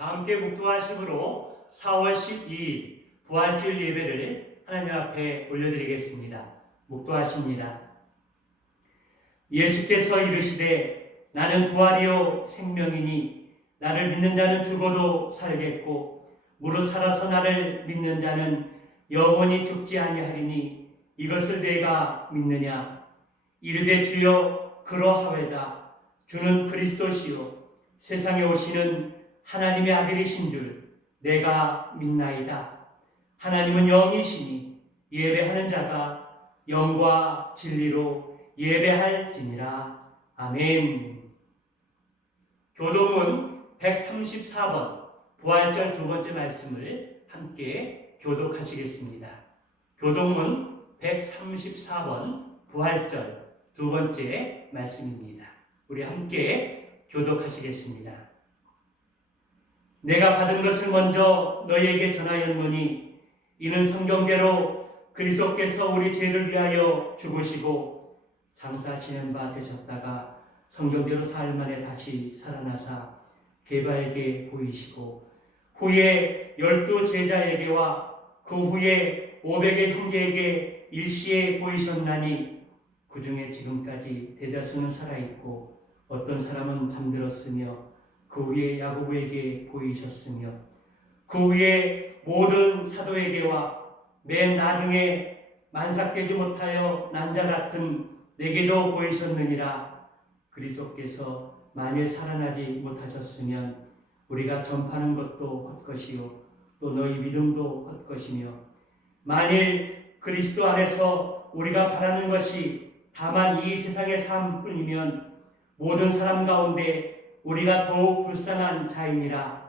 다 함께 묵도하심으로 4월 12일 부활주일 예배를 하나님 앞에 올려드리겠습니다. 묵도하십니다. 예수께서 이르시되 나는 부활이요 생명이니 나를 믿는 자는 죽어도 살겠고 무릇 살아서 나를 믿는 자는 영원히 죽지 아니하리니 이것을 내가 믿느냐. 이르되 주여 그러하외다. 주는 그리스도시요 세상에 오시는 하나님의 아들이신 줄 내가 믿나이다. 하나님은 영이시니 예배하는 자가 영과 진리로 예배할지니라. 아멘. 교동문 134번 부활절 두 번째 말씀을 함께 교독하시겠습니다. 교동문 134번 부활절 두 번째 말씀입니다. 우리 함께 교독하시겠습니다. 내가 받은 것을 먼저 너희에게 전하였노니 이는 성경대로 그리스도께서 우리 죄를 위하여 죽으시고 장사 지낸 바 되셨다가 성경대로 사흘 만에 다시 살아나사 게바에게 보이시고 후에 12 제자에게와 그 후에 500의 형제에게 일시에 보이셨나니 그 중에 지금까지 대다수는 살아있고 어떤 사람은 잠들었으며 그 후에 야고보에게 보이셨으며 그 후에 모든 사도에게와 맨 나중에 만삭되지 못하여 난 자 같은 내게도 보이셨느니라. 그리스도께서 만일 살아나지 못하셨으면 우리가 전파하는 것도 헛것이요 또 너희 믿음도 헛것이며 만일 그리스도 안에서 우리가 바라는 것이 다만 이 세상의 삶뿐이면 모든 사람 가운데 우리가 더욱 불쌍한 자이니라.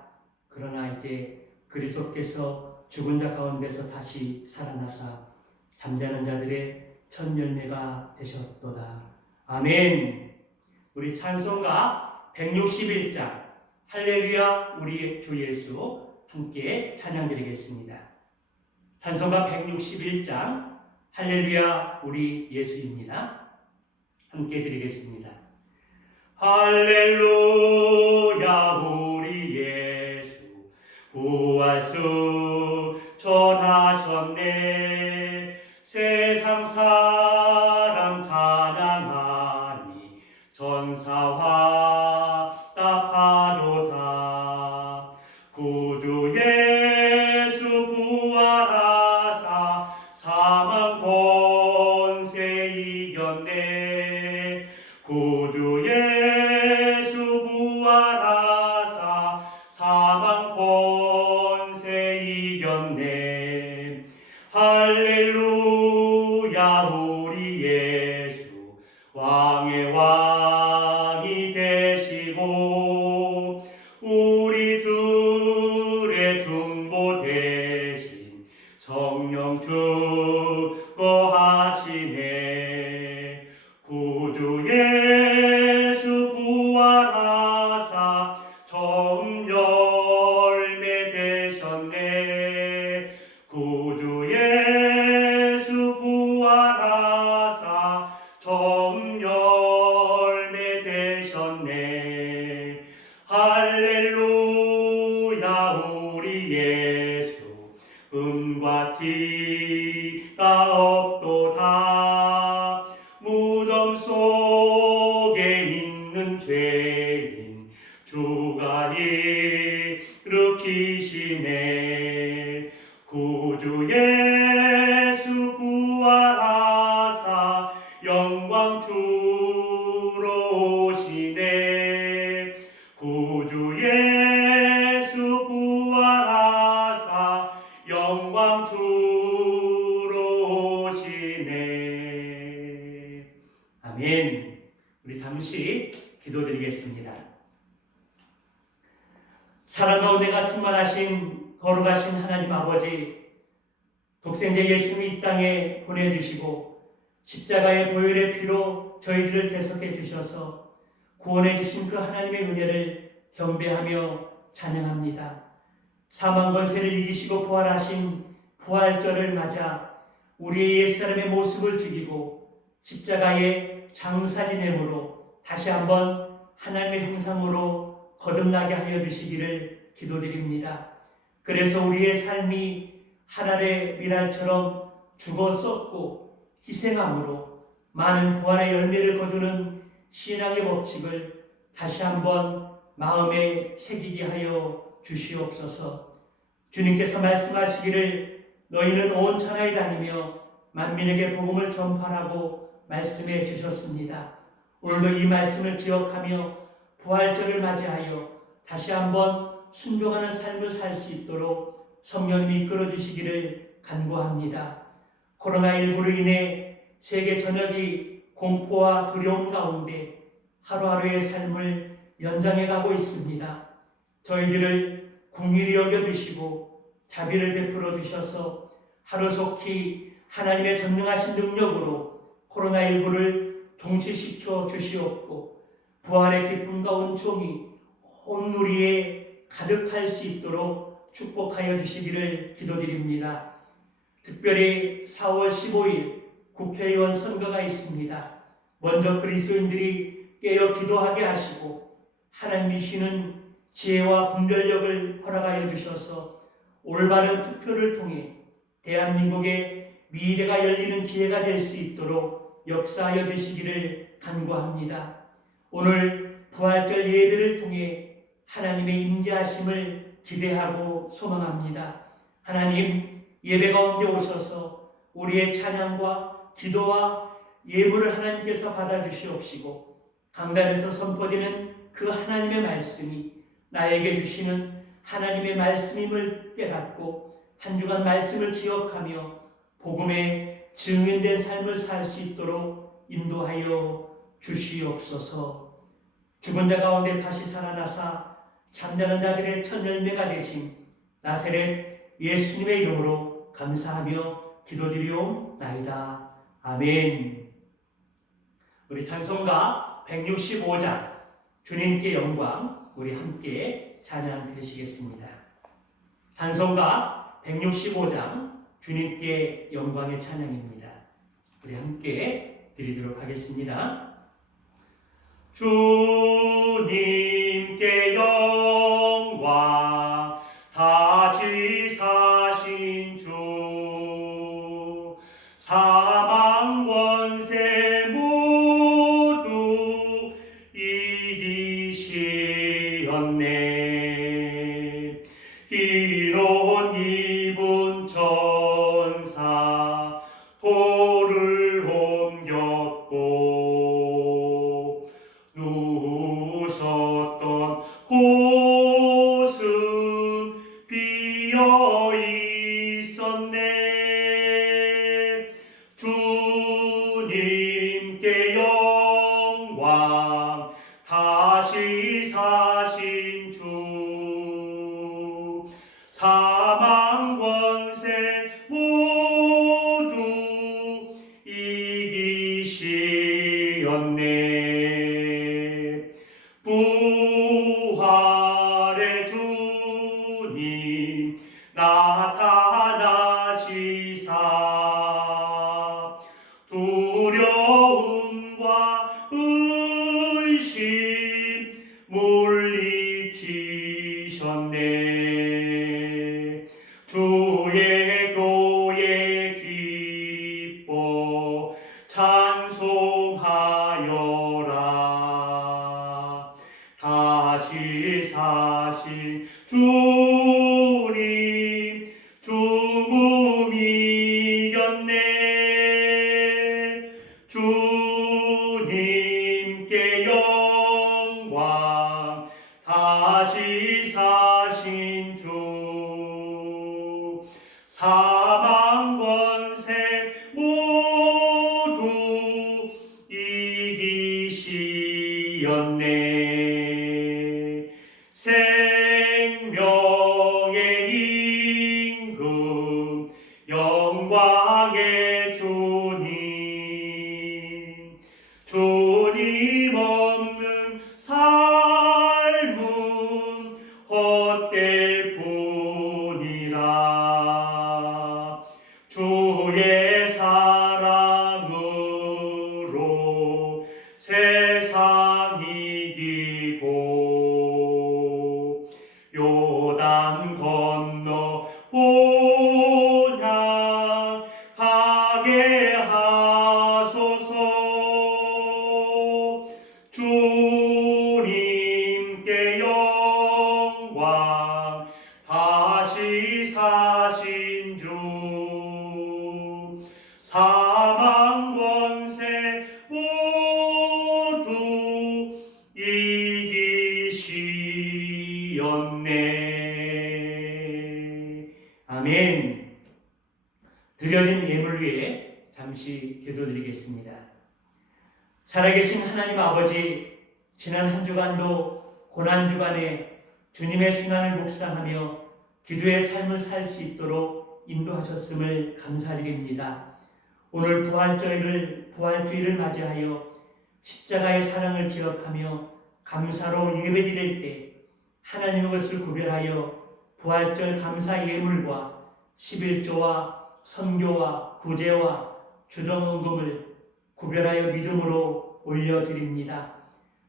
그러나 이제 그리스도께서 죽은 자 가운데서 다시 살아나사 잠자는 자들의 첫 열매가 되셨도다. 아멘. 우리 찬송가 161장 할렐루야 우리 주 예수 함께 찬양드리겠습니다. 찬송가 161장 할렐루야 우리 예수입니다. 함께 드리겠습니다. 할렐루야 우리 예수 부활수 전하셨네. 세상 사람 찬양하니 전사와 답하도다. 구주 예수 부활하사 사망 권세 이겼네. 구주 예수 부활하사 사망 권세 이겼네. 할렐루야 우리 예수 왕의 왕이 되시고 우리 둘의 중보 대신 성령 주거하시네. 구주 예수 부활하사 처음 열매 되셨네. 구주 예수 부활하사 처음 열매 되셨네. 할렐루야 우리 예수 음과 티가 없도다. 무덤 속에 있는 죄인 주가 일으키시네. 구주 예수 부활하사 영광 주로 오시네. 구주 예수 부활하사 영광 주로 오시네. 아멘. 우리 잠시 기도드리겠습니다. 사랑과 은혜가 충만하신 거룩하신 하나님 아버지, 독생자 예수님이 이 땅에 보내주시고 십자가의 보혈의 피로 저희들을 대속해 주셔서 구원해 주신 그 하나님의 은혜를 경배하며 찬양합니다. 사망 권세를 이기시고 부활하신 부활절을 맞아 우리의 옛사람의 모습을 죽이고 십자가의 장사 지냄으로 다시 한번 하나님의 형상으로 거듭나게 하여 주시기를 기도드립니다. 그래서 우리의 삶이 하늘의 미랄처럼 죽어 썩고 희생함으로 많은 부활의 열매를 거두는 신앙의 법칙을 다시 한번 마음에 새기게 하여 주시옵소서. 주님께서 말씀하시기를 너희는 온 천하에 다니며 만민에게 복음을 전파하라고 말씀해 주셨습니다. 오늘도 이 말씀을 기억하며 부활절을 맞이하여 다시 한번 순종하는 삶을 살 수 있도록 성령님이 이끌어 주시기를 간구합니다. 코로나19로 인해 세계 전역이 공포와 두려움 가운데 하루하루의 삶을 연장해 가고 있습니다. 저희들을 긍휼히 여겨주시고 자비를 베풀어 주셔서 하루속히 하나님의 전능하신 능력으로 코로나19를 종치시켜 주시옵고 부활의 기쁨과 은총이 온 우리에 가득할 수 있도록 축복하여 주시기를 기도드립니다. 특별히 4월 15일 국회의원 선거가 있습니다. 먼저 그리스도인들이 깨어 기도하게 하시고 하나님이 주시는 지혜와 분별력을 허락하여 주셔서 올바른 투표를 통해 대한민국의 미래가 열리는 기회가 될 수 있도록 역사하여 주시기를 간구합니다. 오늘 부활절 예배를 통해 하나님의 임재하심을 기대하고 소망합니다. 하나님, 예배 가운데 오셔서 우리의 찬양과 기도와 예물을 하나님께서 받아주시옵시고 강단에서 선포되는 그 하나님의 말씀이 나에게 주시는 하나님의 말씀임을 깨닫고 한 주간 말씀을 기억하며 복음의 증인된 삶을 살 수 있도록 인도하여 주시옵소서. 죽은 자 가운데 다시 살아나사 잠자는 자들의 첫 열매가 되신 나사렛 예수님의 이름으로 감사하며 기도드리옵나이다. 아멘. 우리 찬송가 165장 주님께 영광 우리 함께 찬양 드리시겠습니다. 찬송가 165장 주님께 영광의 찬양입니다. 우리 함께 드리도록 하겠습니다. 주님께 영광 다시 사신 주 사망 권세 모두 이기시었네. 희롱 입은 천사 돌을 옮겼고 누우셨던 곳은 비어 있었네. 주님께 영광 다시 사신 주 사망 권세 모두 이기시었네. 부활의 주님 나타나시사 두려움과 의심 물리치셨네. 주의 교회 기뻐 찬송하여라. 다시 사신 주님 죽음 이겼네. 주님께 영광 다시 사신 주 사망 권세 모두 이기시었네. 생명의 임금 영광의 주님 주님 없는 삶은 헛될 뿐이라. 주의 사랑으로 세상 이기고 요단 건너 온양 가게 하소서. 주님께 영광 다시 사신 주 사망 권세 모두 이기시었네. 아멘. 드려진 예물 위에 잠시 기도드리겠습니다. 살아계신 하나님 아버지, 지난 한 주간도 고난주간에 주님의 순환을 묵상하며 기도의 삶을 살 수 있도록 인도하셨음을 감사드립니다. 오늘 부활주의를 맞이하여 십자가의 사랑을 기억하며 감사로 예배드릴 때 하나님의 것을 구별하여 부활절 감사 예물과 11조와 선교와 구제와 주정헌금을 구별하여 믿음으로 올려드립니다.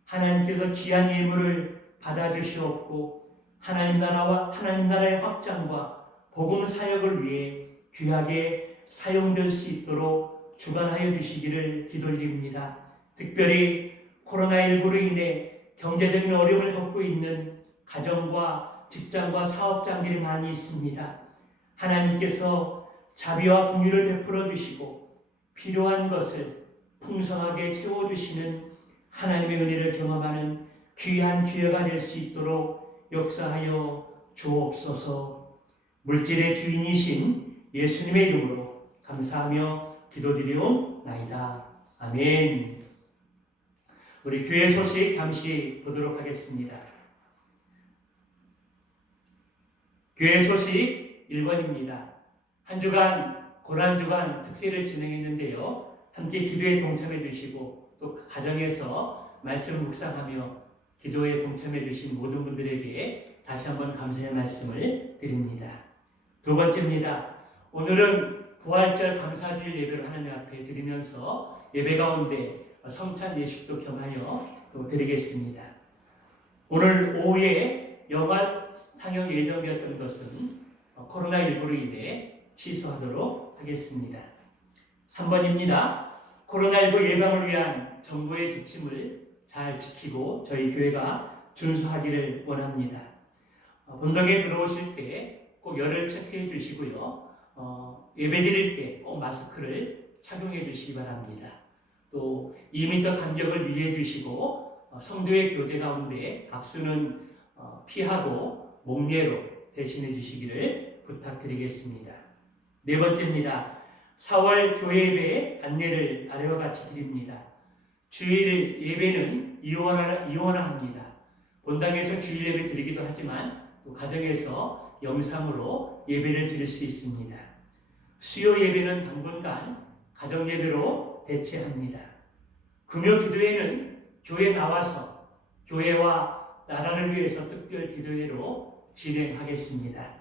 하나님께서 귀한 예물을 받아주시옵고 하나님 나라의 확장과 복음 사역을 위해 귀하게 사용될 수 있도록 주관하여 주시기를 기도드립니다. 특별히 코로나19로 인해 경제적인 어려움을 겪고 있는 가정과 직장과 사업장들이 많이 있습니다. 하나님께서 자비와 긍휼을 베풀어 주시고 필요한 것을 풍성하게 채워주시는 하나님의 은혜를 경험하는 귀한 기회가 될 수 있도록 역사하여 주옵소서. 물질의 주인이신 예수님의 이름으로 감사하며 기도드리옵나이다. 아멘. 우리 교회 소식 잠시 보도록 하겠습니다. 교회 소식 1번입니다. 한 주간 고난주간 특세를 진행했는데요. 함께 기도에 동참해 주시고 또 가정에서 말씀 묵상하며 기도에 동참해 주신 모든 분들에게 다시 한번 감사의 말씀을 드립니다. 두 번째입니다. 오늘은 부활절 감사주일 예배를 하나님 앞에 드리면서 예배 가운데 성찬 예식도 겸하여 또 드리겠습니다. 오늘 오후에 영화 상영 예정되었던 것은 코로나19로 인해 취소하도록 하겠습니다. 3번입니다. 코로나19 예방을 위한 정부의 지침을 잘 지키고 저희 교회가 준수하기를 원합니다. 본당에 들어오실 때 꼭 열을 체크해 주시고요. 예배 드릴 때 꼭 마스크를 착용해 주시기 바랍니다. 또 2m 간격을 유지해 주시고 성도의 교제 가운데 박수는 피하고 목례로 대신해 주시기를 부탁드리겠습니다. 네 번째입니다. 4월 교회 예배 안내를 아래와 같이 드립니다. 주일 예배는 이원화합니다. 본당에서 주일 예배 드리기도 하지만 또 가정에서 영상으로 예배를 드릴 수 있습니다. 수요 예배는 당분간 가정 예배로 대체합니다. 금요 기도회는 교회 나와서 교회와 나라를 위해서 특별 기도회로 진행하겠습니다.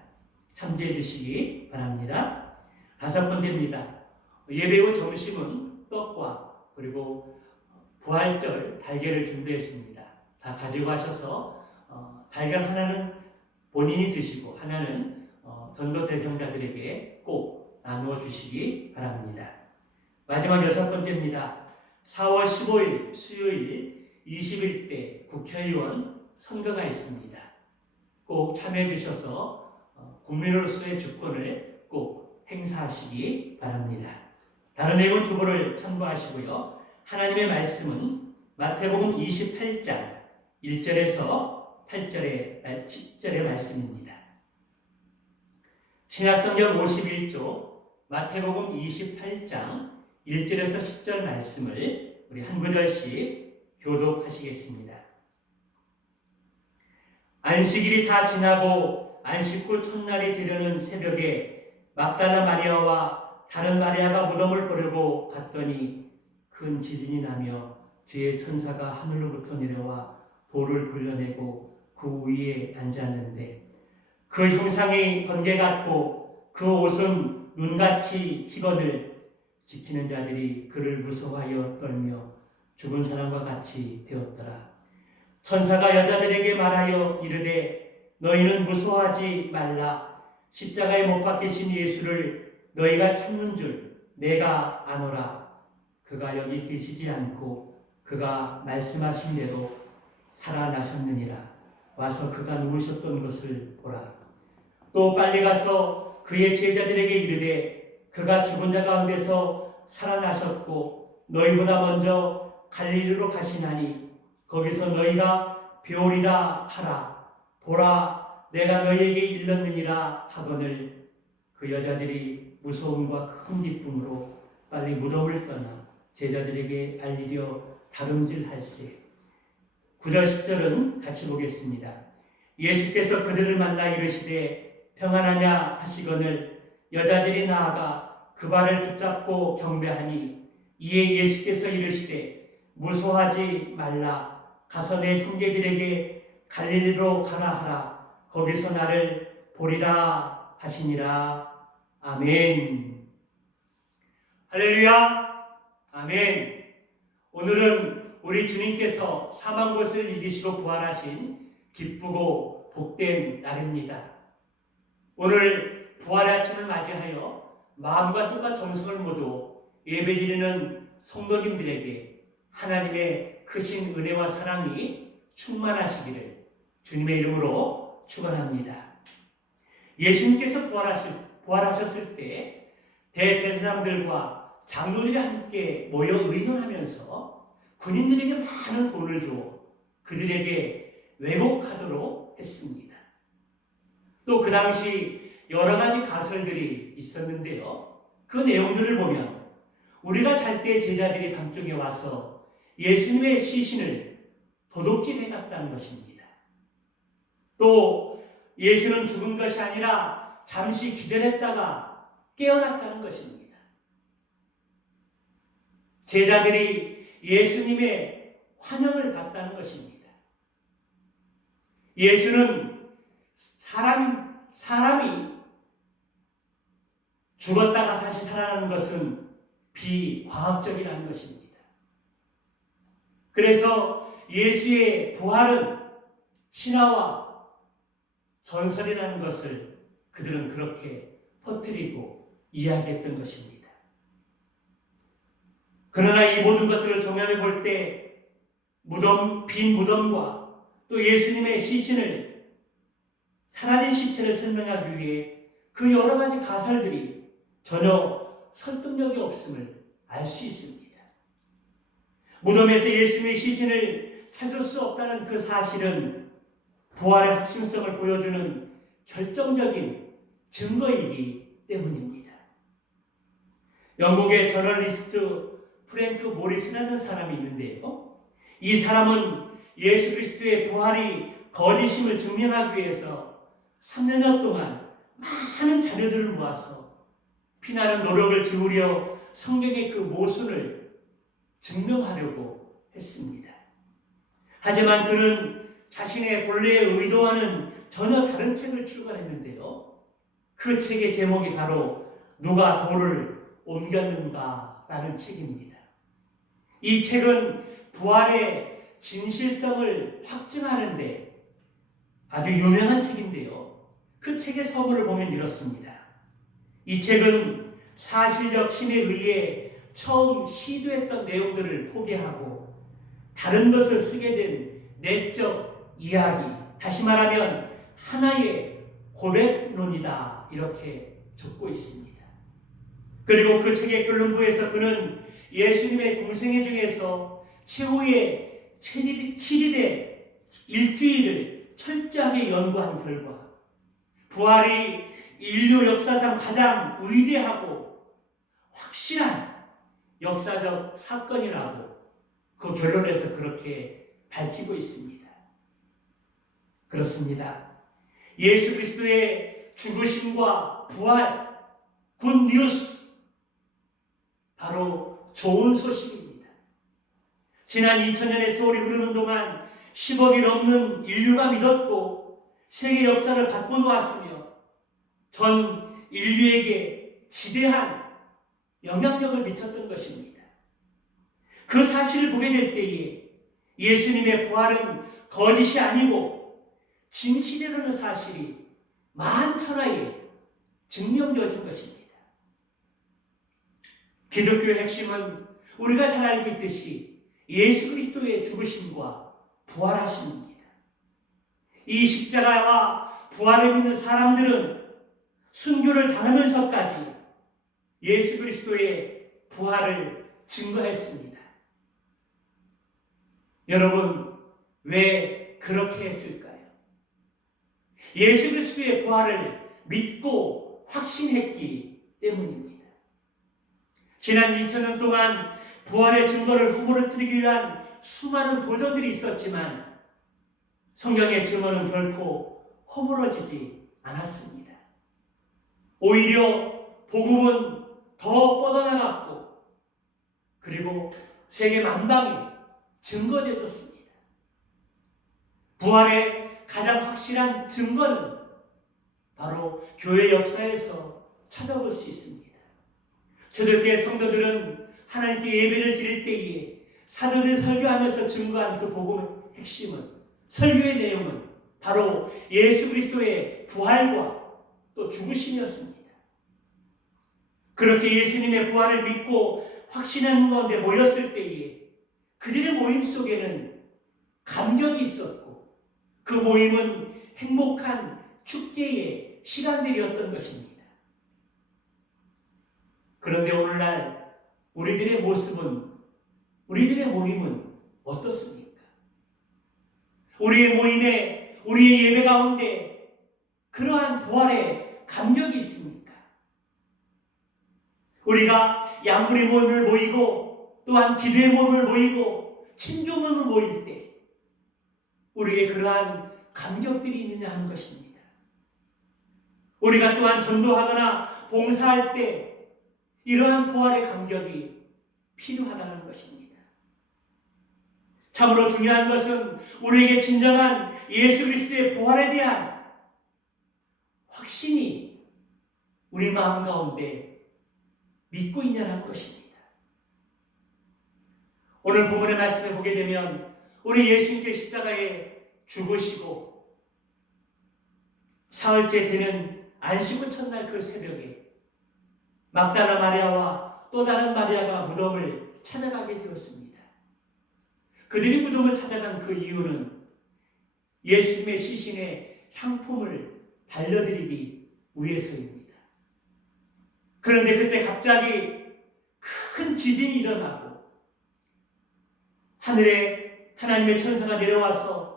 참조해 주시기 바랍니다. 5번째입니다. 예배 후 점심은 떡과 그리고 부활절 달걀을 준비했습니다. 다 가지고 가셔서 달걀 하나는 본인이 드시고 하나는 전도 대상자들에게 꼭 나누어 주시기 바랍니다. 마지막 6번째입니다. 4월 15일 수요일 21대 국회의원 선거가 있습니다. 꼭 참여해 주셔서 국민으로서의 주권을 꼭 행사하시기 바랍니다. 다른 내용은 주보를 참고하시고요. 하나님의 말씀은 마태복음 28장 1절에서 10절의 말씀입니다. 신약성경 51조 마태복음 28장 1절에서 10절 말씀을 우리 한 구절씩 교독하시겠습니다. 안식일이 다 지나고 안식 후 첫날이 되려는 새벽에 막달라 마리아와 다른 마리아가 무덤을 보려고 갔더니 큰 지진이 나며 주의 천사가 하늘로부터 내려와 돌을 굴려내고 그 위에 앉았는데 그 형상이 번개 같고 그 옷은 눈같이 희거늘 지키는 자들이 그를 무서워하여 떨며 죽은 사람과 같이 되었더라. 천사가 여자들에게 말하여 이르되 너희는 무서워하지 말라. 십자가에 못 박히신 예수를 너희가 찾는 줄 내가 아노라. 그가 여기 계시지 않고 그가 말씀하신 대로 살아나셨느니라. 와서 그가 누우셨던 것을 보라. 또 빨리 가서 그의 제자들에게 이르되 그가 죽은 자 가운데서 살아나셨고 너희보다 먼저 갈릴리로 가시나니 거기서 너희가 배우리라 하라. 보라, 내가 너희에게 일렀느니라 하거늘. 그 여자들이 무서움과 큰 기쁨으로 빨리 무덤을 떠나 제자들에게 알리려 다름질할세. 9절 10절은 같이 보겠습니다. 예수께서 그들을 만나 이르시되 평안하냐 하시거늘 여자들이 나아가 그 발을 붙잡고 경배하니 이에 예수께서 이르시되 무서워하지 말라. 가서 내 형제들에게 갈릴리로 가라 하라. 거기서 나를 보리라 하시니라. 아멘. 할렐루야. 아멘. 오늘은 우리 주님께서 사망 것을 이기시고 부활하신 기쁘고 복된 날입니다. 오늘 부활의 아침을 맞이하여 마음과 뜻과 정성을 모두 예배드리는 성도님들에게 하나님의 크신 은혜와 사랑이 충만하시기를 주님의 이름으로 축원합니다. 예수님께서 부활하셨을 때 대제사장들과 장로들이 함께 모여 의논하면서 군인들에게 많은 돈을 줘 그들에게 왜곡하도록 했습니다. 또 그 당시 여러 가지 가설들이 있었는데요. 그 내용들을 보면 우리가 잘 때 제자들이 밤중에 와서 예수님의 시신을 도둑질해 갔다는 것입니다. 또 예수는 죽은 것이 아니라 잠시 기절했다가 깨어났다는 것입니다. 제자들이 예수님의 환영을 받다는 것입니다. 예수는 사람이 죽었다가 다시 살아나는 것은 비과학적이라는 것입니다. 그래서 예수의 부활은 신화와 전설이라는 것을 그들은 그렇게 퍼뜨리고 이야기했던 것입니다. 그러나 이 모든 것들을 종합해 볼 때 빈 무덤과 또 예수님의 시신을 사라진 시체를 설명하기 위해 그 여러 가지 가설들이 전혀 설득력이 없음을 알 수 있습니다. 무덤에서 예수님의 시신을 찾을 수 없다는 그 사실은 부활의 확실성을 보여주는 결정적인 증거이기 때문입니다. 영국의 저널리스트 프랭크 모리스라는 사람이 있는데요. 이 사람은 예수 그리스도의 부활이 거짓임을 증명하기 위해서 3년여 동안 많은 자료들을 모아서 피나는 노력을 기울여 성경의 그 모순을 증명하려고 했습니다. 하지만 그는 자신의 본래의 의도와는 전혀 다른 책을 출간했는데요. 그 책의 제목이 바로 누가 돌을 옮겼는가라는 책입니다. 이 책은 부활의 진실성을 확증하는데 아주 유명한 책인데요. 그 책의 서문을 보면 이렇습니다. 이 책은 사실적 힘에 의해 처음 시도했던 내용들을 포기하고 다른 것을 쓰게 된 내적 이야기, 다시 말하면 하나의 고백론이다, 이렇게 적고 있습니다. 그리고 그 책의 결론부에서 그는 예수님의 공생애 중에서 최후의 7일의 일주일을 철저하게 연구한 결과 부활이 인류 역사상 가장 위대하고 확실한 역사적 사건이라고 그 결론에서 그렇게 밝히고 있습니다. 그렇습니다. 예수 그리스도의 죽으심과 부활, 굿뉴스, 바로 좋은 소식입니다. 지난 2000년의 세월이 흐르는 동안 10억이 넘는 인류가 믿었고 세계 역사를 바꿔놓았으며 전 인류에게 지대한 영향력을 미쳤던 것입니다. 그 사실을 보게 될 때에 예수님의 부활은 거짓이 아니고 진실이라는 사실이 만천하에 증명되어진 것입니다. 기독교의 핵심은 우리가 잘 알고 있듯이 예수 그리스도의 죽으심과 부활하심입니다. 이 십자가와 부활을 믿는 사람들은 순교를 당하면서까지 예수 그리스도의 부활을 증거했습니다. 여러분, 왜 그렇게 했을까요? 예수 그리스도의 부활을 믿고 확신했기 때문입니다. 지난 2000년 동안 부활의 증거를 허물어뜨리기 위한 수많은 도전들이 있었지만 성경의 증언은 결코 허물어지지 않았습니다. 오히려 복음은 더 뻗어나갔고 그리고 세계 만방에 증거되었습니다. 부활의 가장 확실한 증거는 바로 교회 역사에서 찾아볼 수 있습니다. 초대교회 성도들은 하나님께 예배를 드릴 때에 사도들이 설교하면서 증거한 그 복음의 핵심은, 설교의 내용은 바로 예수 그리스도의 부활과 또 죽으심이었습니다. 그렇게 예수님의 부활을 믿고 확신하는 가운데 모였을 때에 그들의 모임 속에는 감격이 있었고 그 모임은 행복한 축제의 시간들이었던 것입니다. 그런데 오늘날 우리들의 모습은, 우리들의 모임은 어떻습니까? 우리의 모임에, 우리의 예배 가운데 그러한 부활의 감격이 있습니까? 우리가 양부리 모임을 모이고 또한 기도의 모임을 모이고 친교 모임을 모일 때 우리의 그러한 감격들이 있느냐 하는 것입니다. 우리가 또한 전도하거나 봉사할 때 이러한 부활의 감격이 필요하다는 것입니다. 참으로 중요한 것은 우리에게 진정한 예수 그리스도의 부활에 대한 확신이 우리 마음 가운데 믿고 있냐는 것입니다. 오늘 본문의 말씀을 보게 되면 우리 예수님께 십자가에 죽으시고 사흘째 되는 안식일 첫날 그 새벽에 막달라 마리아와 또 다른 마리아가 무덤을 찾아가게 되었습니다. 그들이 무덤을 찾아간 그 이유는 예수님의 시신에 향품을 달려드리기 위해서입니다. 그런데 그때 갑자기 큰 지진이 일어나고 하늘에 하나님의 천사가 내려와서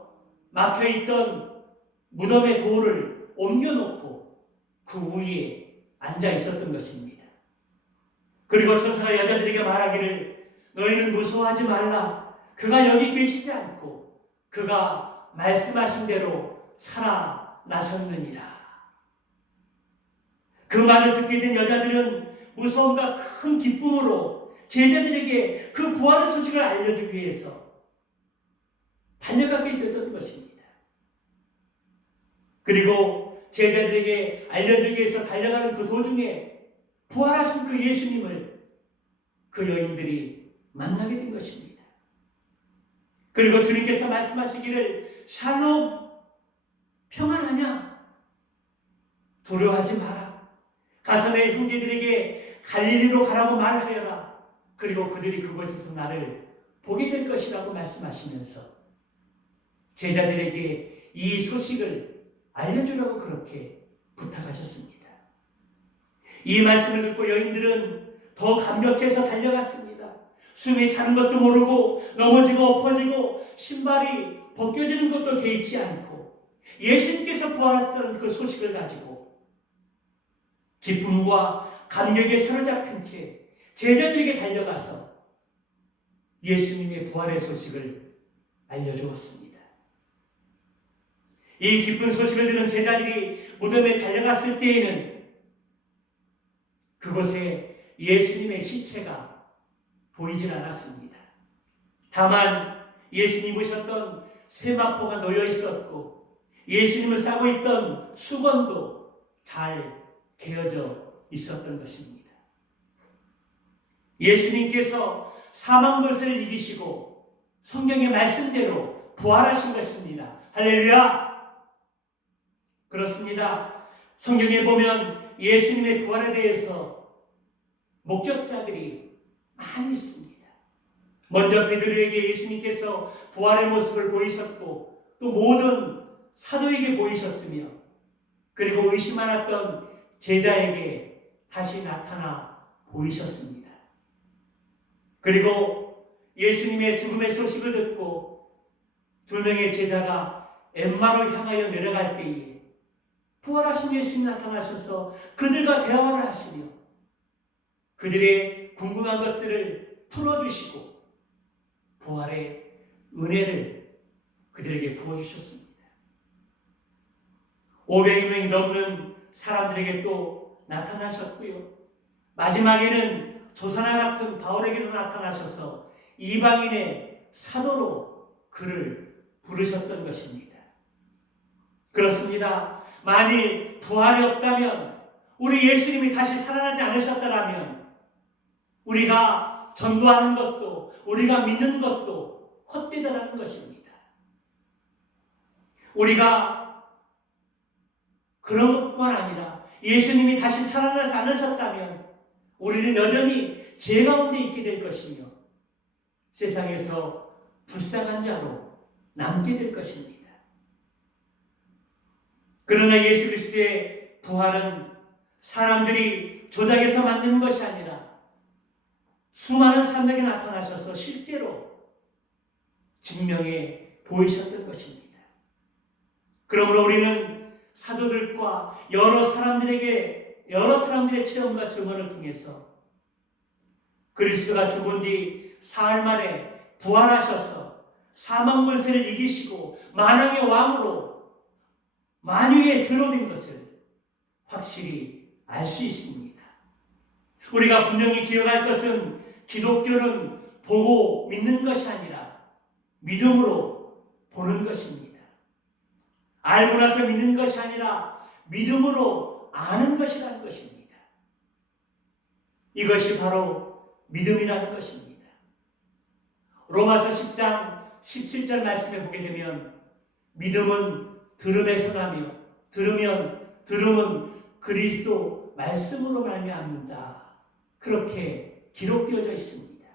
막혀있던 무덤의 돌을 옮겨놓고 그 위에 앉아 있었던 것입니다. 그리고 천사가 여자들에게 말하기를 너희는 무서워하지 말라. 그가 여기 계시지 않고 그가 말씀하신 대로 살아나셨느니라. 그 말을 듣게 된 여자들은 무서움과 큰 기쁨으로 제자들에게 그 부활의 소식을 알려주기 위해서 달려가게 되었던 것입니다. 그리고 제자들에게 알려주기 위해서 달려가는 그 도중에 부활하신 그 예수님을 그 여인들이 만나게 된 것입니다. 그리고 주님께서 말씀하시기를 샬롬, 평안하냐? 두려워하지 마라. 가서 내 형제들에게 갈릴리로 가라고 말하여라. 그리고 그들이 그곳에서 나를 보게 될 것이라고 말씀하시면서 제자들에게 이 소식을 알려주라고 그렇게 부탁하셨습니다. 이 말씀을 듣고 여인들은 더 감격해서 달려갔습니다. 숨이 차는 것도 모르고 넘어지고 엎어지고 신발이 벗겨지는 것도 개의치 않고 예수님께서 부활하셨다는 그 소식을 가지고 기쁨과 감격에 사로잡힌 채 제자들에게 달려가서 예수님의 부활의 소식을 알려주었습니다. 이 기쁜 소식을 들은 제자들이 무덤에 달려갔을 때에는 그곳에 예수님의 시체가 보이질 않았습니다. 다만 예수님 입으셨던 세마포가 놓여 있었고 예수님을 싸고 있던 수건도 잘 개어져 있었던 것입니다. 예수님께서 사망 권세를 이기시고 성경의 말씀대로 부활하신 것입니다. 할렐루야! 그렇습니다. 성경에 보면 예수님의 부활에 대해서 목격자들이 많이 있습니다. 먼저 베드로에게 예수님께서 부활의 모습을 보이셨고 또 모든 사도에게 보이셨으며 그리고 의심 많았던 제자에게 다시 나타나 보이셨습니다. 그리고 예수님의 죽음의 소식을 듣고 두 명의 제자가 엠마로 향하여 내려갈 때에 부활하신 예수님이 나타나셔서 그들과 대화를 하시며 그들의 궁금한 것들을 풀어주시고 부활의 은혜를 그들에게 부어주셨습니다. 500명이 넘는 사람들에게 또 나타나셨고요. 마지막에는 조사나 같은 바울에게도 나타나셔서 이방인의 사도로 그를 부르셨던 것입니다. 그렇습니다. 만일 부활이 없다면, 우리 예수님이 다시 살아나지 않으셨다면 우리가 전도하는 것도 우리가 믿는 것도 헛되다라는 것입니다. 우리가 그런 것뿐만 아니라 예수님이 다시 살아나지 않으셨다면 우리는 여전히 죄 가운데 있게 될 것이며 세상에서 불쌍한 자로 남게 될 것입니다. 그러나 예수 그리스도의 부활은 사람들이 조작해서 만드는 것이 아니라 수많은 사람에게 나타나셔서 실제로 증명해 보이셨던 것입니다. 그러므로 우리는 사도들과 여러 사람들의 체험과 증언을 통해서 그리스도가 죽은 뒤 사흘 만에 부활하셔서 사망 권세를 이기시고 만왕의 왕으로 만유에 드러낸 것을 확실히 알 수 있습니다. 우리가 분명히 기억할 것은 기독교는 보고 믿는 것이 아니라 믿음으로 보는 것입니다. 알고 나서 믿는 것이 아니라 믿음으로 아는 것이라는 것입니다. 이것이 바로 믿음이라는 것입니다. 로마서 10장 17절 말씀에 보게 되면 믿음은 들음에서 나며 들음은 그리스도 말씀으로 말미암는다. 그렇게 기록되어져 있습니다.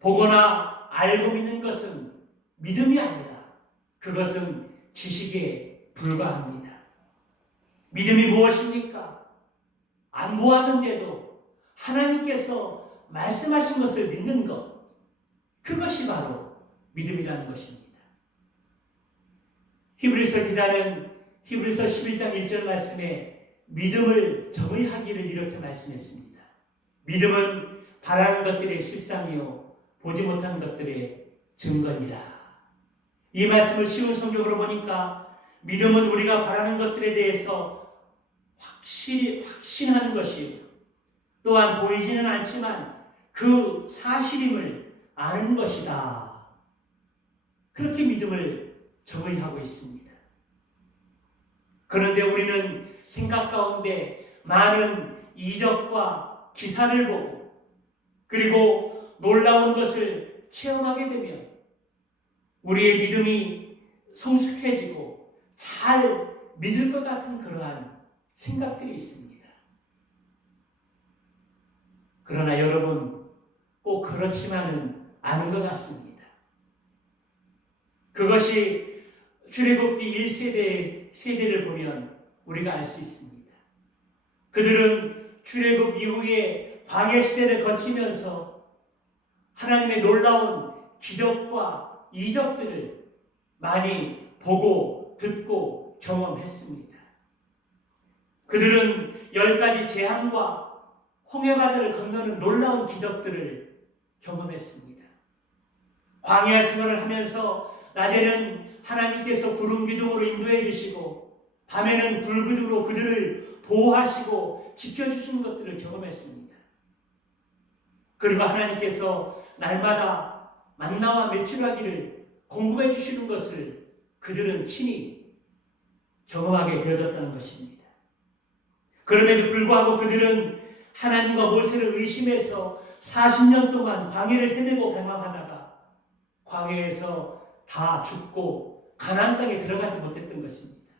보거나 알고 믿는 것은 믿음이 아니라 그것은 지식에 불과합니다. 믿음이 무엇입니까? 안 보았는데도 하나님께서 말씀하신 것을 믿는 것, 그것이 바로 믿음이라는 것입니다. 히브리서 기자는 히브리서 11장 1절 말씀에 믿음을 정의하기를 이렇게 말씀했습니다. 믿음은 바라는 것들의 실상이요 보지 못한 것들의 증거니라. 이 말씀을 쉬운 성경으로 보니까 믿음은 우리가 바라는 것들에 대해서 확실히 확신하는 것이에요. 또한 보이지는 않지만 그 사실임을 아는 것이다. 그렇게 믿음을 정의하고 있습니다. 그런데 우리는 생각 가운데 많은 이적과 기사를 보고 그리고 놀라운 것을 체험하게 되면 우리의 믿음이 성숙해지고 잘 믿을 것 같은 그러한 생각들이 있습니다. 그러나 여러분, 꼭 그렇지만은 않은 것 같습니다. 그것이 출애굽기 1세대를 보면 우리가 알 수 있습니다. 그들은 출애굽 이후에 광야 시대를 거치면서 하나님의 놀라운 기적과 이적들을 많이 보고 듣고 경험했습니다. 그들은 10가지 재앙과 홍해바다를 건너는 놀라운 기적들을 경험했습니다. 광야 생활을 하면서 낮에는 하나님께서 구름 기둥으로 인도해 주시고 밤에는 불 기둥으로 그들을 보호하시고 지켜주시는 것들을 경험했습니다. 그리고 하나님께서 날마다 만나와 메추라기를 공급해 주시는 것을 그들은 친히 경험하게 되어졌다는 것입니다. 그럼에도 불구하고 그들은 하나님과 모세를 의심해서 40년 동안 광야를 헤매고 방황하다가 광야에서 다 죽고 가나안 땅에 들어가지 못했던 것입니다.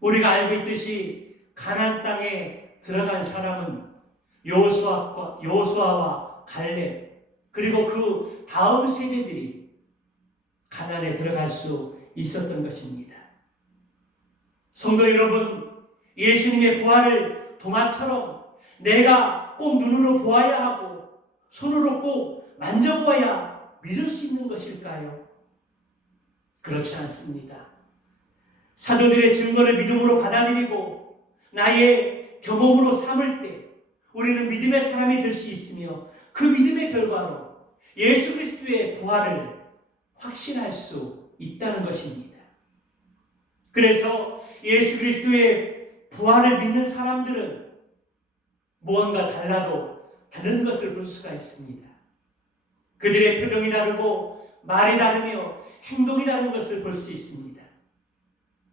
우리가 알고 있듯이 가나안 땅에 들어간 사람은 여호수아와 갈렙, 그리고 그 다음 세대들이 가나안에 들어갈 수 있었던 것입니다. 성도 여러분, 예수님의 부활을 동화처럼 내가 꼭 눈으로 보아야 하고 손으로 꼭 만져보아야 믿을 수 있는 것일까요? 그렇지 않습니다. 사도들의 증거를 믿음으로 받아들이고 나의 경험으로 삼을 때 우리는 믿음의 사람이 될 수 있으며, 그 믿음의 결과로 예수 그리스도의 부활을 확신할 수 있다는 것입니다. 그래서 예수 그리스도의 부활을 믿는 사람들은 무언가 달라도 다른 것을 볼 수가 있습니다. 그들의 표정이 다르고 말이 다르며 행동이 다른 것을 볼 수 있습니다.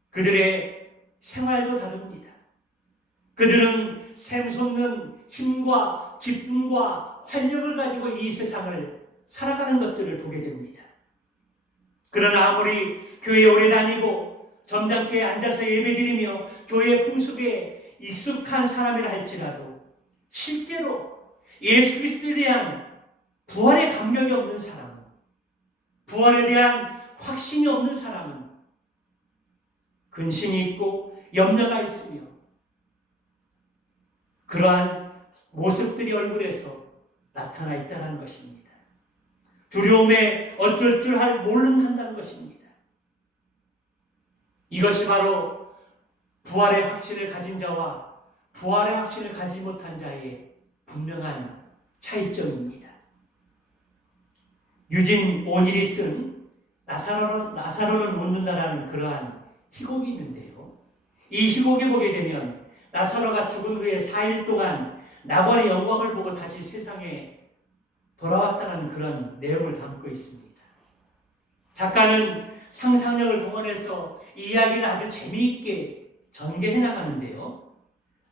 그들의 생활도 다릅니다. 그들은 샘솟는 힘과 기쁨과 활력을 가지고 이 세상을 살아가는 것들을 보게 됩니다. 그러나 아무리 교회에 오래 다니고 점잖게 앉아서 예배드리며 교회 풍습에 익숙한 사람이라 할지라도 실제로 예수 그리스도에 대한 부활의 감격이 없는 사람은, 부활에 대한 확신이 없는 사람은 근심이 있고 염려가 있으며 그러한 모습들이 얼굴에서 나타나 있다는 것입니다. 두려움에 어쩔 줄 모르는 한다는 것입니다. 이것이 바로 부활의 확신을 가진 자와 부활의 확신을 가지지 못한 자의 분명한 차이점입니다. 유진 오닐이 쓴 나사로는 웃는다라는 그러한 희곡이 있는데요. 이 희곡에 보게 되면 나사로가 죽은 후에 4일 동안 낙원의 영광을 보고 다시 세상에 돌아왔다는 그런 내용을 담고 있습니다. 작가는 상상력을 동원해서 이 이야기를 아주 재미있게 전개해 나가는데요.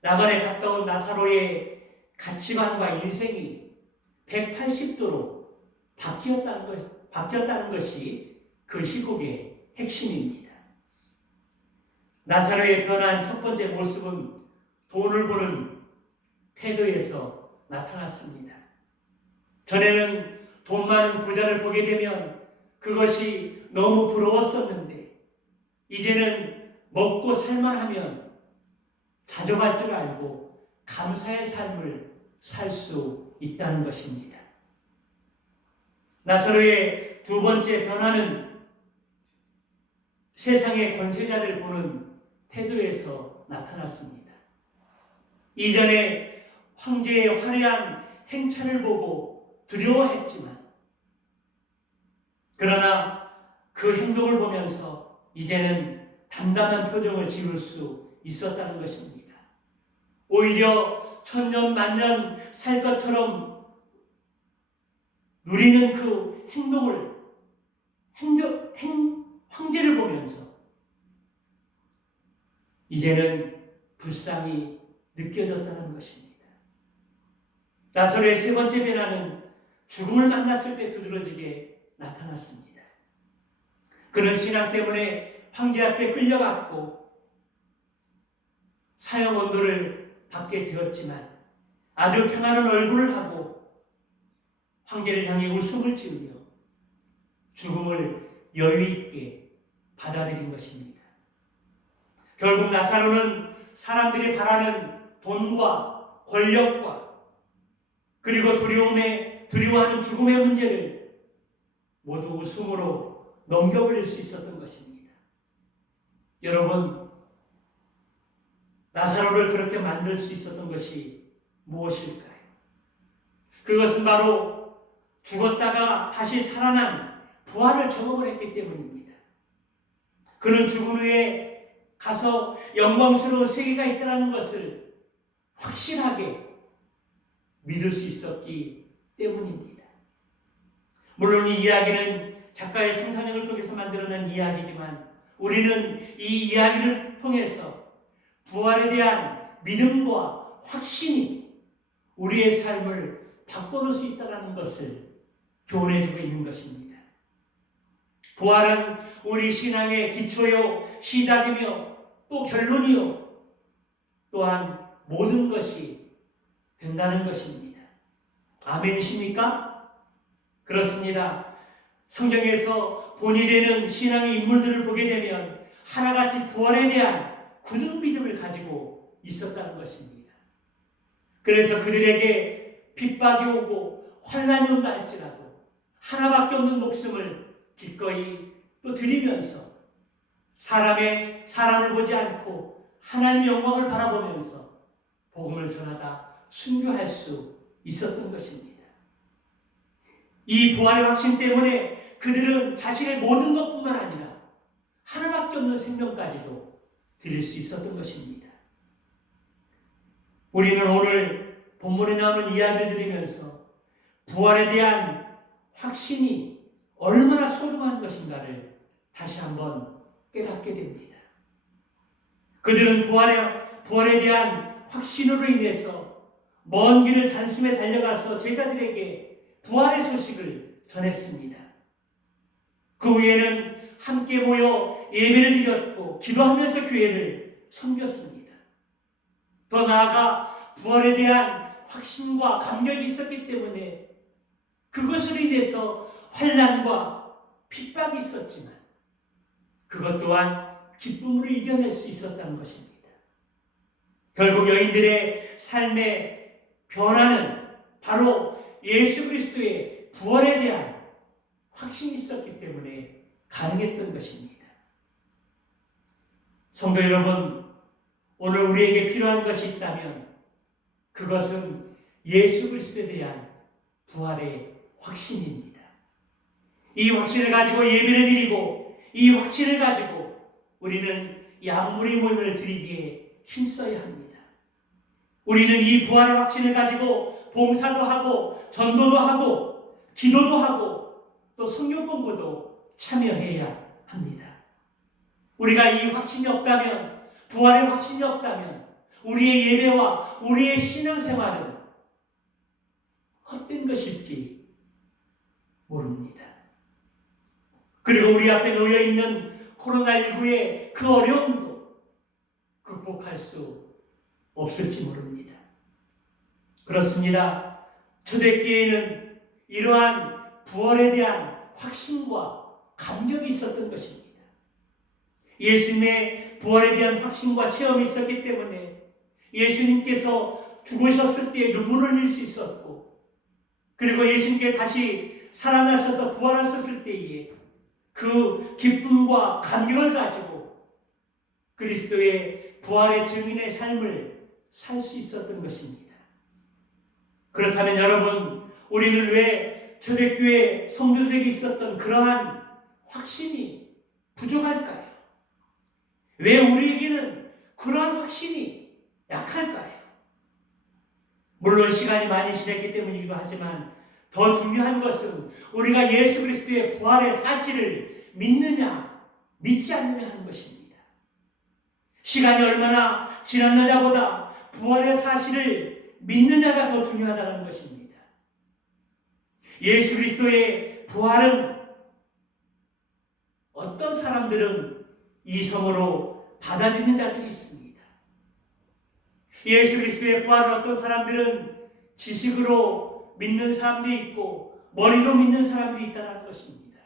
낙원에 가까운 나사로의 가치관과 인생이 180도로 바뀌었다는 것이 그 희곡의 핵심입니다. 나사로의 변한 첫 번째 모습은 돈을 보는 태도에서 나타났습니다. 전에는 돈 많은 부자를 보게 되면 그것이 너무 부러웠었는데 이제는 먹고 살만하면 자족할 줄 알고 감사의 삶을 살 수 있다는 것입니다. 나사로의 두 번째 변화는 세상의 권세자를 보는 태도에서 나타났습니다. 이전에 황제의 화려한 행차를 보고 두려워했지만 그러나 그 행동을 보면서 이제는 담담한 표정을 지을 수 있었다는 것입니다. 오히려 천년 만년 살 것처럼 누리는 그 황제를 보면서 이제는 불쌍히 느껴졌다는 것입니다. 나사로의 세 번째 변화는 죽음을 만났을 때 두드러지게 나타났습니다. 그는 신앙 때문에 황제 앞에 끌려갔고 사형 언도를 받게 되었지만 아주 평안한 얼굴을 하고 황제를 향해 웃음을 지으며 죽음을 여유 있게 받아들인 것입니다. 결국 나사로는 사람들이 바라는 돈과 권력과 그리고 두려워하는 죽음의 문제를 모두 웃음으로 넘겨버릴 수 있었던 것입니다. 여러분, 나사로를 그렇게 만들 수 있었던 것이 무엇일까요? 그것은 바로 죽었다가 다시 살아난 부활을 경험을 했기 때문입니다. 그는 죽은 후에 가서 영광스러운 세계가 있다는 것을 확실하게 믿을 수 있었기 때문입니다. 물론 이 이야기는 작가의 상상력을 통해서 만들어낸 이야기지만 우리는 이 이야기를 통해서 부활에 대한 믿음과 확신이 우리의 삶을 바꿔놓을 수 있다는 것을 교훈해주고 있는 것입니다. 부활은 우리 신앙의 기초요, 시작이며 또 결론이요, 또한 모든 것이 된다는 것입니다. 아멘이십니까? 그렇습니다. 성경에서 본이 되는 신앙의 인물들을 보게 되면 하나같이 부활에 대한 굳은 믿음을 가지고 있었다는 것입니다. 그래서 그들에게 핍박이 오고 환난이 온다 할지라도 하나밖에 없는 목숨을 기꺼이 또 드리면서 사람을 보지 않고 하나님의 영광을 바라보면서 복음을 전하다 순교할 수 있었던 것입니다. 이 부활의 확신 때문에 그들은 자신의 모든 것뿐만 아니라 하나밖에 없는 생명까지도 드릴 수 있었던 것입니다. 우리는 오늘 본문에 나오는 이야기를 들으면서 부활에 대한 확신이 얼마나 소중한 것인가를 다시 한번 깨닫게 됩니다. 그들은 부활에 대한 확신으로 인해서 먼 길을 단숨에 달려가서 제자들에게 부활의 소식을 전했습니다. 그 후에는 함께 모여 예배를 드렸고 기도하면서 교회를 섬겼습니다. 더 나아가 부활에 대한 확신과 감격이 있었기 때문에 그것으로 인해서 환난과 핍박이 있었지만 그것 또한 기쁨으로 이겨낼 수 있었다는 것입니다. 결국 여인들의 삶의 변화는 바로 예수 그리스도의 부활에 대한 확신이 있었기 때문에 가능했던 것입니다. 성도 여러분, 오늘 우리에게 필요한 것이 있다면 그것은 예수 그리스도에 대한 부활의 확신입니다. 이 확신을 가지고 예배를 드리고 이 확신을 가지고 우리는 양무리 모임을 드리기에 힘써야 합니다. 우리는 이 부활의 확신을 가지고 봉사도 하고 전도도 하고 기도도 하고 또 성경 공부도 참여해야 합니다. 우리가 이 확신이 없다면, 부활의 확신이 없다면 우리의 예배와 우리의 신앙생활은 헛된 것일지 모릅니다. 그리고 우리 앞에 놓여있는 코로나19의 그 어려움도 극복할 수 없을지 모릅니다. 그렇습니다. 초대교회는 이러한 부활에 대한 확신과 감격이 있었던 것입니다. 예수님의 부활에 대한 확신과 체험이 있었기 때문에 예수님께서 죽으셨을 때 눈물을 흘릴 수 있었고, 그리고 예수님께 다시 살아나셔서 부활하셨을 때에 그 기쁨과 감격을 가지고 그리스도의 부활의 증인의 삶을 살 수 있었던 것입니다. 그렇다면 여러분, 우리는 왜 초대교회 성도들에게 있었던 그러한 확신이 부족할까요? 왜 우리에게는 그러한 확신이 약할까요? 물론 시간이 많이 지났기 때문이기도 하지만 더 중요한 것은 우리가 예수 그리스도의 부활의 사실을 믿느냐 믿지 않느냐 하는 것입니다. 시간이 얼마나 지났느냐보다 부활의 사실을 믿느냐가 더 중요하다는 것입니다. 예수 그리스도의 부활은 어떤 사람들은 이성으로 받아들이는 자들이 있습니다. 예수 그리스도의 부활은 어떤 사람들은 지식으로 믿는 사람도 있고 머리로 믿는 사람들이 있다는 것입니다.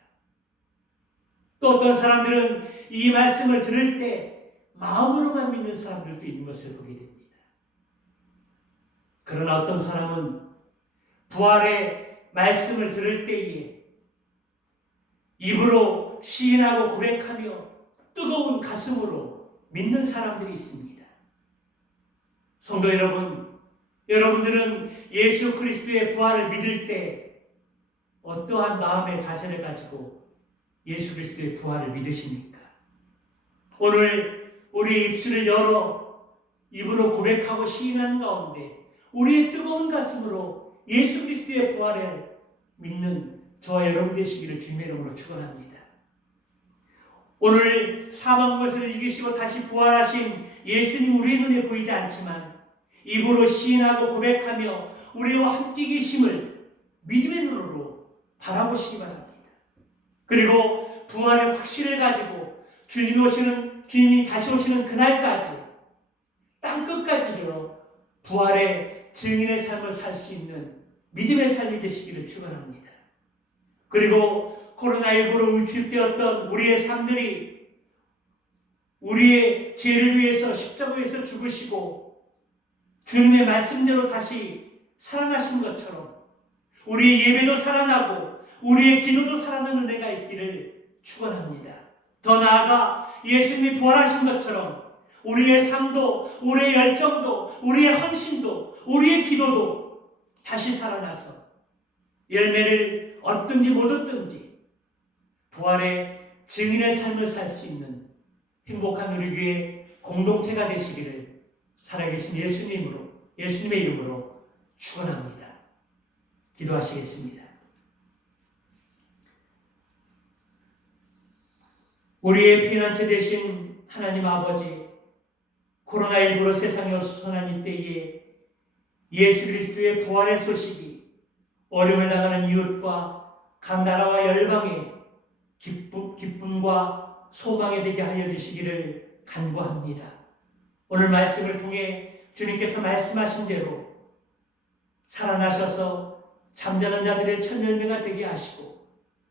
또 어떤 사람들은 이 말씀을 들을 때 마음으로만 믿는 사람들도 있는 것을 보게 됩니다. 그러나 어떤 사람은 부활의 말씀을 들을 때에 입으로 시인하고 고백하며 뜨거운 가슴으로 믿는 사람들이 있습니다. 성도 여러분, 여러분들은 예수 그리스도의 부활을 믿을 때 어떠한 마음의 자세를 가지고 예수 그리스도의 부활을 믿으십니까? 오늘 우리 입술을 열어 입으로 고백하고 시인하는 가운데 우리의 뜨거운 가슴으로 예수 그리스도의 부활을 믿는 저와 여러분 되시기를 주님의 이름으로 축원합니다. 오늘 사망 것을 이기시고 다시 부활하신 예수님 우리의 눈에 보이지 않지만 입으로 시인하고 고백하며 우리와 함께 계심을 믿음의 눈으로 바라보시기 바랍니다. 그리고 부활의 확신을 가지고 주님이 다시 오시는 그날까지 땅 끝까지 이르러 부활의 증인의 삶을 살 수 있는 믿음의 삶이 되시기를 축원합니다. 그리고 코로나19로 위축되었던 우리의 삶들이 우리의 죄를 위해서 십자가에서 죽으시고 주님의 말씀대로 다시 살아나신 것처럼 우리의 예배도 살아나고 우리의 기도도 살아나는 은혜가 있기를 축원합니다. 더 나아가 예수님이 부활하신 것처럼 우리의 삶도, 우리의 열정도, 우리의 헌신도, 우리의 기도도 다시 살아나서 열매를 얻든지 못 얻든지 부활의 증인의 삶을 살 수 있는 행복한 우리 교회 공동체가 되시기를 살아계신 예수님의 이름으로 축원합니다. 기도하시겠습니다. 우리의 피난처 되신 하나님 아버지, 코로나19로 세상에 어수선한 이때에 예수 그리스도의 부활의 소식이 어려움을 당하는 이웃과 각 나라와 열방에 기쁨과 소망이 되게 하여 주시기를 간구합니다. 오늘 말씀을 통해 주님께서 말씀하신 대로 살아나셔서 잠자는 자들의 첫 열매가 되게 하시고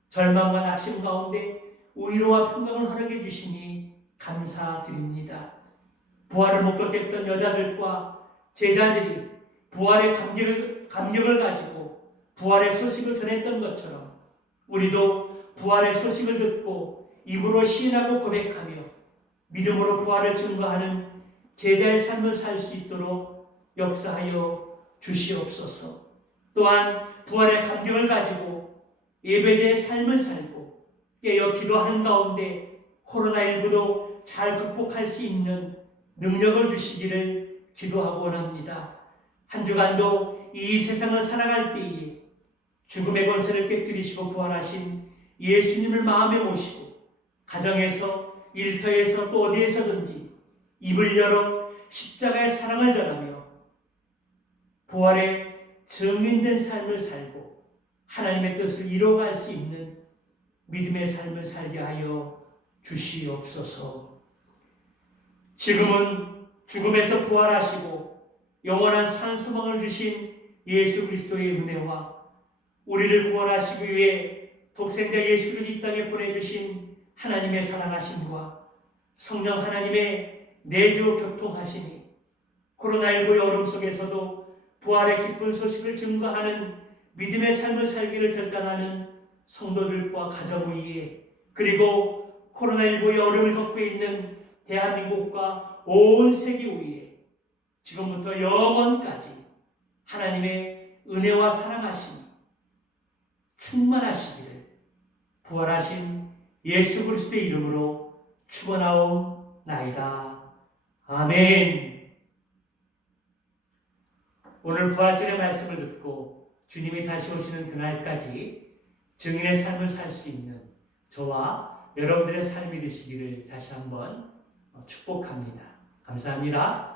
절망과 낙심 가운데 위로와 평강을 허락해 주시니 감사드립니다. 부활을 못 겪겠던 여자들과 제자들이 부활의 감격을 가지고 부활의 소식을 전했던 것처럼 우리도 부활의 소식을 듣고 입으로 시인하고 고백하며 믿음으로 부활을 증거하는 제자의 삶을 살 수 있도록 역사하여 주시옵소서. 또한 부활의 감격을 가지고 예배자의 삶을 살고 깨어 기도하는 가운데 코로나19도 잘 극복할 수 있는 능력을 주시기를 기도하고 원합니다. 한 주간도 이 세상을 살아갈 때에 죽음의 권세를 깨뜨리시고 부활하신 예수님을 마음에 모시고 가정에서 일터에서 또 어디에서든지 입을 열어 십자가의 사랑을 전하며 부활의 증인된 삶을 살고 하나님의 뜻을 이뤄갈 수 있는 믿음의 삶을 살게 하여 주시옵소서. 지금은 죽음에서 부활하시고 영원한 산 소망을 주신 예수 그리스도의 은혜와 우리를 구원하시기 위해 독생자 예수를 이 땅에 보내주신 하나님의 사랑하심과 성령 하나님의 내주 교통하심이 코로나19의 어려움 속에서도 부활의 기쁜 소식을 증거하는 믿음의 삶을 살기를 결단하는 성도들과 가정 위에 그리고 코로나19의 어려움을 겪고 있는 대한민국과 온 세계 위에 지금부터 영원까지 하나님의 은혜와 사랑하심이 충만하시기를 부활하신 예수 그리스도의 이름으로 축원하옵나이다. 아멘. 오늘 부활절의 말씀을 듣고 주님이 다시 오시는 그날까지 증인의 삶을 살 수 있는 저와 여러분들의 삶이 되시기를 다시 한번 축복합니다. 감사합니다.